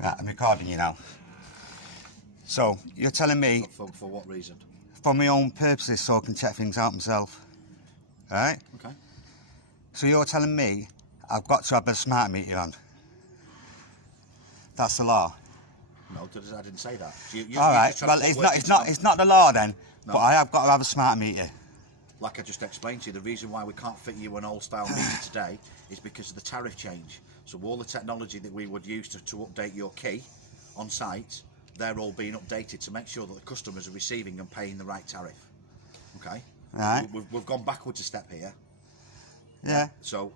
Right, I'm recording you now. So, you're telling me... For what reason? For my own purposes, so I can check things out myself. Right? Okay. So you're telling me I've got to have a smart meter on? That's the law? No, I didn't say that. All right, well, it's not the law then, no. But I have got to have a smart meter. Like I just explained to you, the reason why we can't fit you an old-style meter today is because of the tariff change. So all the technology that we would use to update your key on site, they're all being updated to make sure that the customers are receiving and paying the right tariff. Okay? Right. We've gone backwards a step here. Yeah. So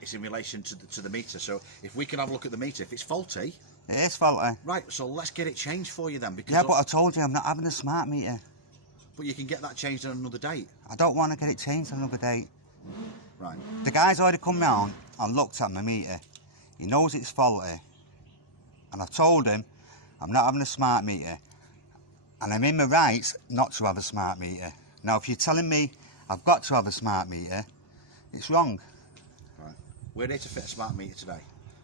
it's in relation to the meter. So if we can have a look at the meter, if it's faulty... It is faulty. Right, so let's get it changed for you then. Because yeah, but I told you I'm not having a smart meter. But you can get that changed on another date. I don't want to get it changed on another date. Right. The guy's already come round and looked at my meter. He knows it's faulty. And I've told him I'm not having a smart meter. And I'm in my rights not to have a smart meter. Now, if you're telling me I've got to have a smart meter, it's wrong. Right. We're here to fit a smart meter today.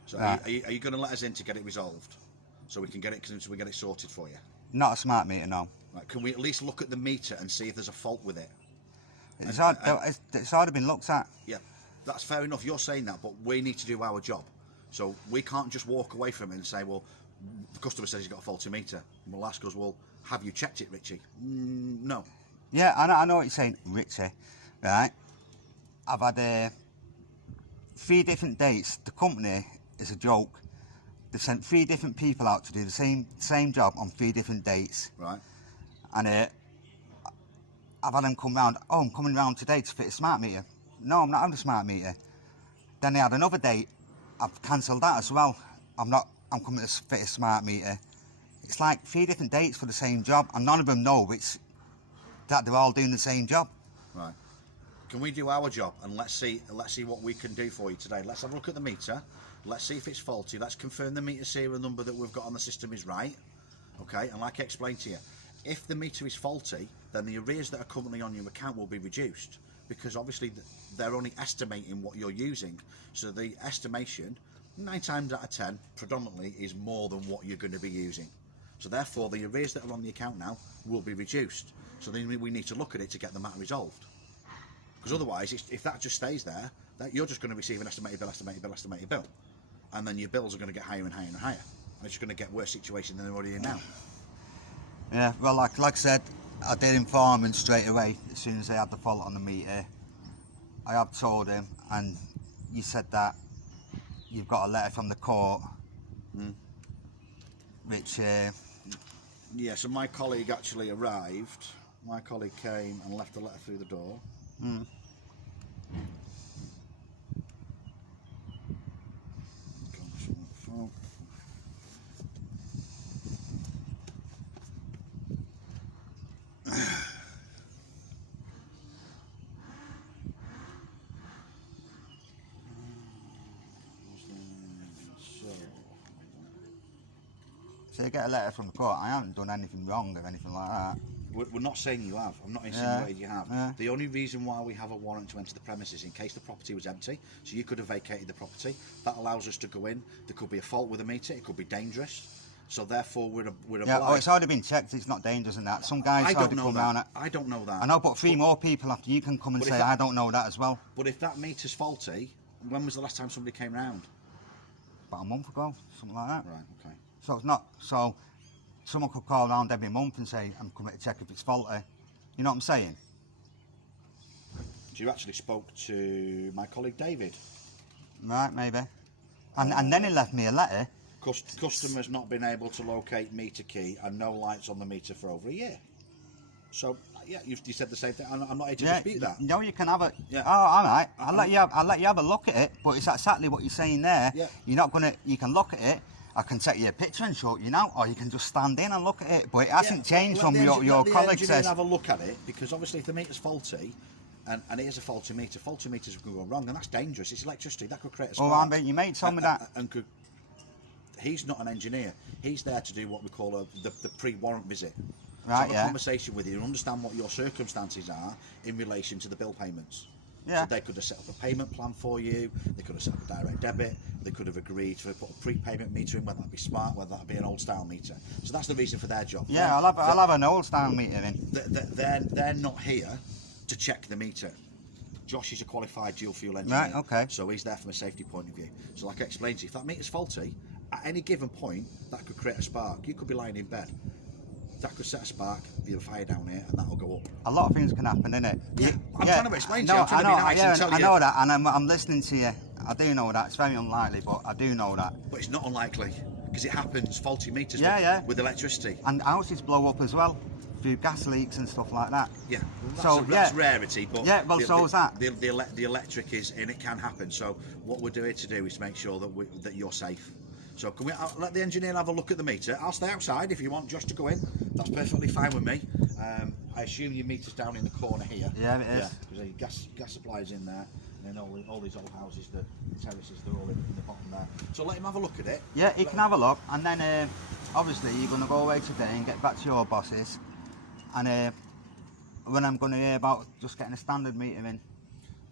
So right. are you going to let us in to get it resolved? So we can get it sorted for you? Not a smart meter, no. Right. Can we at least look at the meter and see if there's a fault with it? It's already been looked at. Yeah, that's fair enough. You're saying that, but we need to do our job. So we can't just walk away from it and say, well, the customer says he's got a faulty meter. And we'll ask us, well, have you checked it, Richie? No. Yeah, I know what you're saying, Richie. Right? I've had 3 different dates. The company is a joke. They've sent 3 different people out to do the same job on 3 different dates. Right. And I've had them come round. Oh, I'm coming round today to fit a smart meter. No, I'm not having a smart meter. Then they had another date. I've cancelled that as well. I'm coming to fit a smart meter. It's like 3 different dates for the same job, and none of them know that they're all doing the same job. Right. Can we do our job and let's see what we can do for you today? Let's have a look at the meter. Let's see if it's faulty. Let's confirm the meter serial number that we've got on the system is right. Okay. And like I explained to you, if the meter is faulty, then the arrears that are currently on your account will be reduced, because obviously they're only estimating what you're using. So the estimation, 9 times out of 10, predominantly is more than what you're going to be using. So therefore, the arrears that are on the account now will be reduced. So then we need to look at it to get the matter resolved. Because otherwise, if that just stays there, you're just going to receive an estimated bill. And then your bills are going to get higher and higher and higher. And it's just going to get worse situation than they're already in now. Yeah, well, like I said, I did inform him straight away as soon as they had the fault on the meter. I have told him, and you said that you've got a letter from the court, which... yeah, so my colleague actually arrived. My colleague came and left the letter through the door. So you get a letter from the court. I haven't done anything wrong or anything like that. We're not saying you have. I'm not insinuating you have. Yeah. The only reason why we have a warrant to enter the premises in case the property was empty, so you could have vacated the property. That allows us to go in. There could be a fault with the meter. It could be dangerous. So therefore, we're obliged. Yeah, well, it's already been checked. It's not dangerous and that. Some guys already come round. I don't know that. I know, but 3 more people after you can come and say, I don't know that as well. But if that meter's faulty, when was the last time somebody came round? About a month ago, something like that. Right. Okay. So it's not so. Someone could call around every month and say, I'm coming to check if it's faulty. You know what I'm saying? So you actually spoke to my colleague David? Right, maybe. And then he left me a letter. Customers not been able to locate meter key and no lights on the meter for over a year. So, yeah, you said the same thing. I'm not here to dispute that. No, you can have it. Yeah. Oh, all right. I'll let you have a look at it, but it's exactly what you're saying there. Yeah. You're not gonna. You can look at it. I can take you a picture and show you now, or you can just stand in and look at it. But it hasn't changed from your colleague says. Have a look at it, because obviously if the meter's faulty, and it is a faulty meters can go wrong, and that's dangerous. It's electricity that could create a spark. Oh, your mate told me that. He's not an engineer. He's there to do what we call the pre-warrant visit. Right, have a conversation with you and understand what your circumstances are in relation to the bill payments. Yeah. So they could have set up a payment plan for you. They could have set up a direct debit. they could have agreed to put a prepayment meter in, whether that be smart, whether that be an old style meter. So that's the reason for their job. Yeah, I'll have an old style meter in. They're not here to check the meter. Josh is a qualified dual fuel engineer. Right, okay. So he's there from a safety point of view. So like I explained to you, if that meter's faulty, at any given point, that could create a spark. You could be lying in bed. That could set a spark, there'll be a fire down here, and that'll go up. A lot of things can happen, innit? Yeah, I'm trying to explain to you. I'm trying to be nice and tell you. I know that, and I'm listening to you. I do know that. It's very unlikely, but I do know that. But it's not unlikely, because it happens, faulty meters with electricity. And houses blow up as well, through gas leaks and stuff like that. Yeah, well, that's rarity, but yeah, well, so is that. The electric is, and it can happen. So what we're doing to do is make sure that you're safe. So can we let the engineer have a look at the meter? I'll stay outside if you want Josh to go in. That's perfectly fine with me. I assume your meter's down in the corner here. Yeah, it is. Yeah, because the gas supply's in there, and then all these old houses, the terraces, they're all in the bottom there. So let him have a look at it. Yeah, he can have a look, and then obviously you're going to go away today and get back to your bosses, and when I'm going to hear about just getting a standard meter in.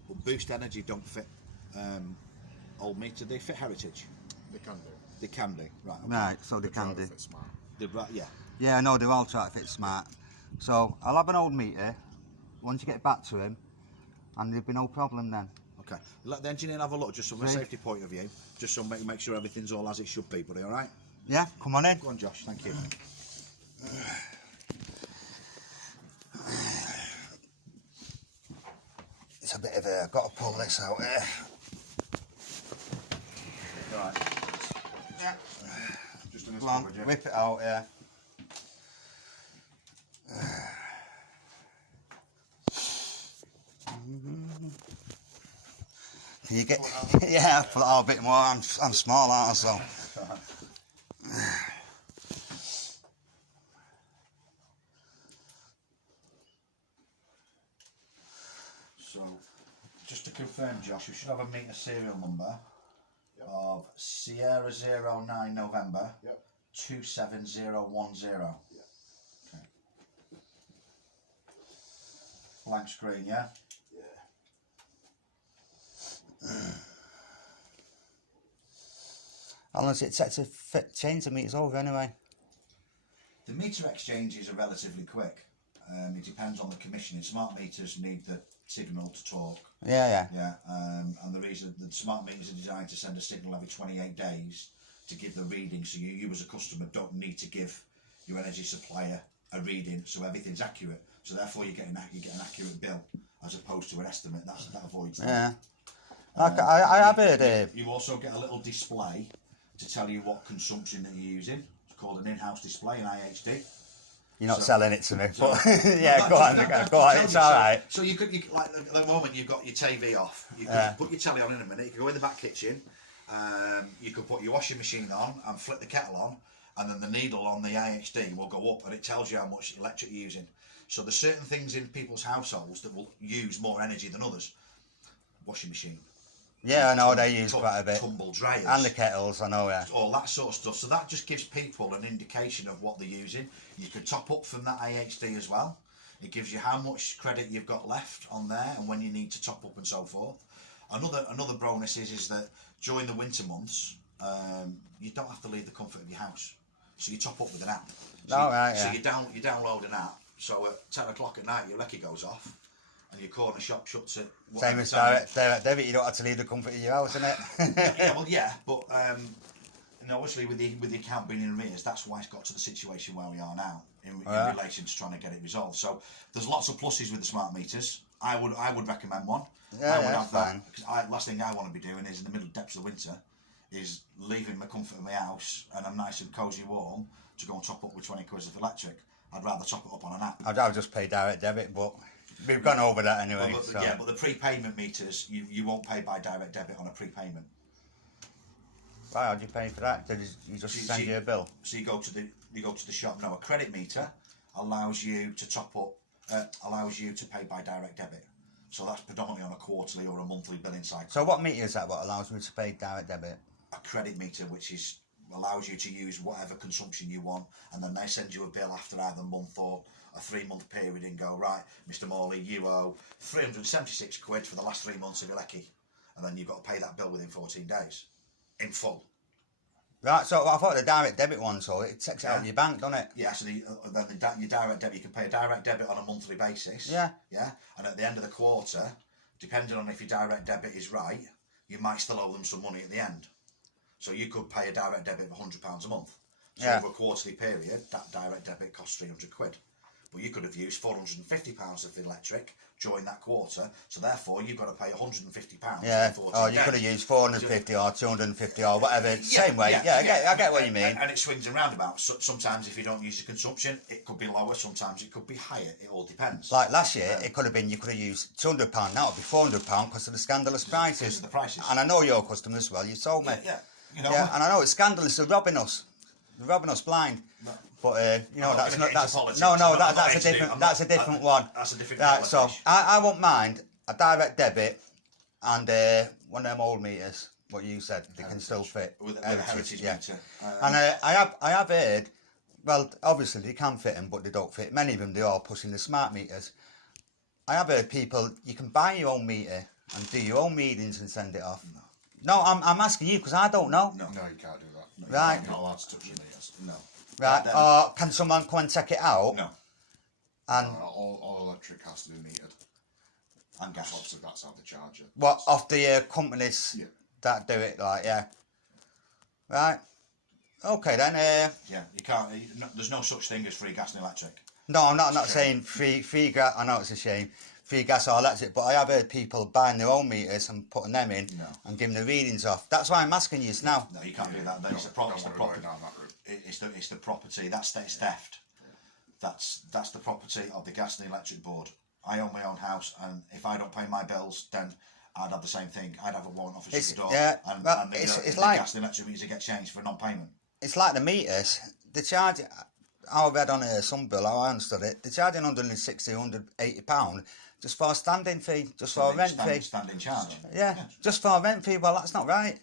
But Boost Energy don't fit old meter, they fit Heritage. They can do. They can do, right. Okay. Right, so they can Try to do. fit smart. Yeah. Yeah, I know, they're all trying to fit smart. So I'll have an old meter once you get back to him, and there'll be no problem then. Okay. Let the engineer have a look, just from a safety point of view, just so make sure everything's all as it should be, buddy, alright? Yeah, come on in. Go on, Josh, thank you. It's a bit of a, I've got to pull this out here. Right. Yeah. Just in Come on, whip it out, yeah. Can you get, yeah, I'll pull it out a bit more, I'm small, aren't I, so. So, just to confirm, Josh, we should have a meter serial number of Sierra 09 November 27010. Okay. Blank screen, yeah? How long does it take to change the meters over anyway? The meter exchanges are relatively quick. It depends on the commissioning. Smart meters need the signal to talk. Yeah. Yeah, and the reason the smart meters are designed to send a signal every 28 days to give the reading, so you as a customer don't need to give your energy supplier a reading, so everything's accurate. So therefore you get an accurate bill as opposed to an estimate. That avoids that. Yeah. Like I have heard. You also get a little display to tell you what consumption that you're using. It's called an in-house display, an IHD. You're not selling it to me, but yeah, go on, it's all right. So you could, like at the moment you've got your TV off. You could put your telly on in a minute. You could go in the back kitchen. You could put your washing machine on and flip the kettle on, and then the needle on the IHD will go up, and it tells you how much electric you're using. So there's certain things in people's households that will use more energy than others. Washing machine. Yeah, I know they use quite a bit. Tumble dryers. And the kettles, I know, yeah. All that sort of stuff. So that just gives people an indication of what they're using. You could top up from that IHD as well. It gives you how much credit you've got left on there and when you need to top up and so forth. Another bonus is that during the winter months, you don't have to leave the comfort of your house. So you top up with an app. So So you download an app. So at 10 o'clock at night, your lecky goes off. And your corner shop shuts at same as direct debit, you don't have to leave the comfort of your house, innit? yeah, but obviously with the account being in arrears, that's why it's got to the situation where we are now in relation to trying to get it resolved. So there's lots of pluses with the smart meters. I would recommend one. Yeah, I would have that. Because last thing I want to be doing is in the middle depths of winter, is leaving the comfort of my house and I'm nice and cosy warm to go and top up with 20 quid of electric. I'd rather top it up on an app. I'll just pay direct debit, but we've gone over that anyway. Well, so. Yeah, but the prepayment meters, you won't pay by direct debit on a prepayment. Why? How'd you pay for that? Did you just send you a bill? So you go to the shop. No, a credit meter allows you to top up, allows you to pay by direct debit. So that's predominantly on a quarterly or a monthly billing cycle. So what meter is that? What allows me to pay direct debit? A credit meter, which allows you to use whatever consumption you want, and then they send you a bill after either a month or a 3-month period and go, right, Mr. Morley, you owe 376 quid for the last 3 months of your lecky, and then you've got to pay that bill within 14 days. in full. Right, so I thought the direct debit one, so it takes it out of your bank, doesn't it? Yeah, so your direct debit, you can pay a direct debit on a monthly basis. Yeah. Yeah, and at the end of the quarter, depending on if your direct debit is right, you might still owe them some money at the end. So you could pay a direct debit of £100 a month. So Yeah. over a quarterly period, that direct debit costs £300. But you could have used £450 of the electric during that quarter, so therefore you've got to pay £150. Yeah. in 14 Or you days. could have used 450 or 250 or whatever. Same way. Yeah, I get what you mean. And it swings and roundabouts. So, sometimes if you don't use your consumption, it could be lower. Sometimes it could be higher. It all depends. Like last year, it could have been, you could have used £200, now it'll be £400 because of the scandalous prices. Because of the prices. And I know your customers well, you told me. Yeah. You know, Yeah, and I know it's scandalous, they're robbing us. They're robbing us blind. No. But you know, I'm not that's gonna not get into that's politics. no, I'm not that's a into it. different I'm that's not- a different one. That's a different Right, so conversation. I won't mind a direct debit and one of them old meters. What you said, they can still fit. With a heritage yeah. meter. And I have heard. Well, obviously they can fit them, but they don't fit. Many of them, they're all pushing the smart meters. I have heard people, you can buy your own meter and do your own readings and send it off. No, I'm asking you because I don't know. No. No, you can't do that. Right. You're not allowed to touch your meters. No. Right? Then- Or can someone come and take it out? No. And All electric has to be metered. And gas. Obviously, that's how they charge it. what off the companies Yeah. that do it, like yeah. Right. Okay then. Yeah, you can't. There's no such thing as free gas and electric. No, I'm not saying free gas. I know it's a shame. Free gas or electric, but I have heard people buying their own meters and putting them in No. and giving the readings off. That's why I'm asking you now. No, you can't do that. It's the Don't property. worry about it down that route. It's the property. That's theft. That's the property of the gas and the electric board. I own my own house, and if I don't pay my bills, then I'd have the same thing. I'd have a warrant officer at the door, yeah, and, well, and the, it's the like- gas and electric meters get changed for non-payment. It's like the meters. They charge. I read on some bill. How I understood it. They're charging £160, £180 just for a standing fee, just for a rent fee. Standing charge. Yeah, just for a rent fee. Well, that's not right.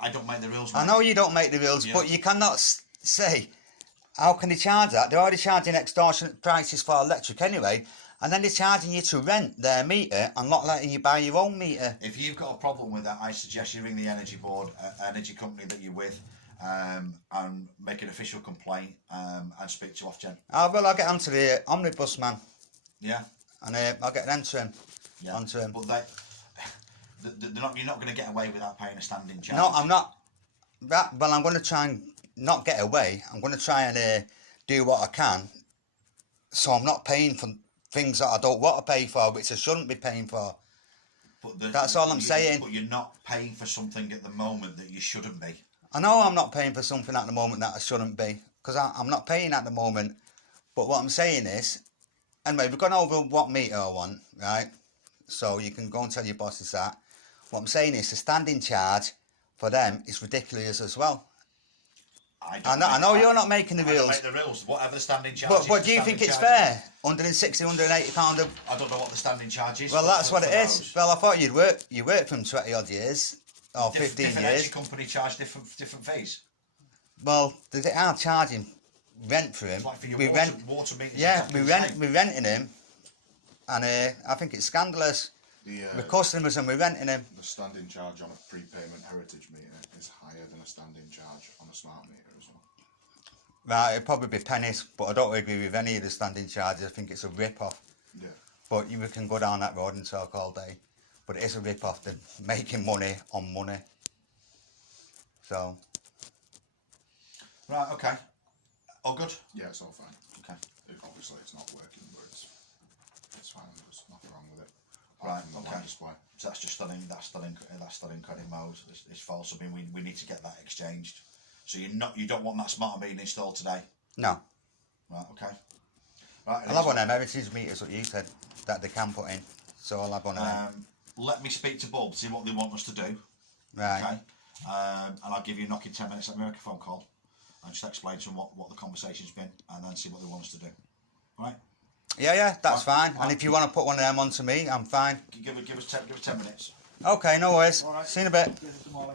I don't make the rules. I mate. know you don't make the rules, Yeah. but you cannot say, how can they charge that? They're already charging extortionate prices for electric anyway, and then they're charging you to rent their meter and not letting you buy your own meter. If you've got a problem with that, I suggest you ring the energy board, energy company that you're with, and make an official complaint and speak to Ofgem. I'll get onto the omnibus man, Yeah, and I'll get onto him. yeah. Onto him. But you're not going to get away without paying a standing charge. No, I'm not. Well, I'm going to try and not get away. I'm going to try and do what I can, so I'm not paying for things that I don't want to pay for, which I shouldn't be paying for. But That's all I'm saying. But you're not paying for something at the moment that you shouldn't be. I know I'm not paying for something at the moment that I shouldn't be, because I'm not paying at the moment. But what I'm saying is, anyway, we've gone over what meter I want, right? So you can go and tell your bosses that. What I'm saying is, the standing charge for them is ridiculous as well. I know you're not making the I don't rules, make the rules. Whatever the standing charge is. but the do you standing think it's charge is. fair? £160, £180 I don't know what the standing charge is. Well, for- that's for- what it for is. those. Well, I thought you worked from 20 odd years or 15 different years. energy company charge different fees. Well, they are charging rent for him. It's like for your We water meters. Yeah, exactly the same. we're renting him, and I think it's scandalous. We're customers and we're renting him. The standing charge on a prepayment heritage meter is higher than a standing charge on a smart meter as well. Right, it'd probably be pennies, but I don't agree with any of the standing charges. I think it's a rip-off. Yeah. But we can go down that road and talk all day. But it is a rip-off. They're making money on money. So, Right, okay. All good? Yeah, it's all fine. Okay. Obviously, it's not working, but it's fine. There's nothing wrong with it. Right, Apart from the okay. light display. So that's still in credit mode. It's false. I mean, we need to get that exchanged. So you don't want that smart meter installed today. no. Right, okay. Right. I'll have one of them heritage meters, what you said, that they can put in. So I'll have one of them. Let me speak to Bob, see what they want us to do. Right. Okay. And I'll give you a knock in 10 minutes. Let me make a phone call and just explain to them what the conversation's been, and then see what they want us to do. Right. Yeah, that's Right, fine. right. And if you want to put one of them onto me, I'm fine. Give us 10 minutes. Okay, no worries. All right. See you in a bit. Give us tomorrow.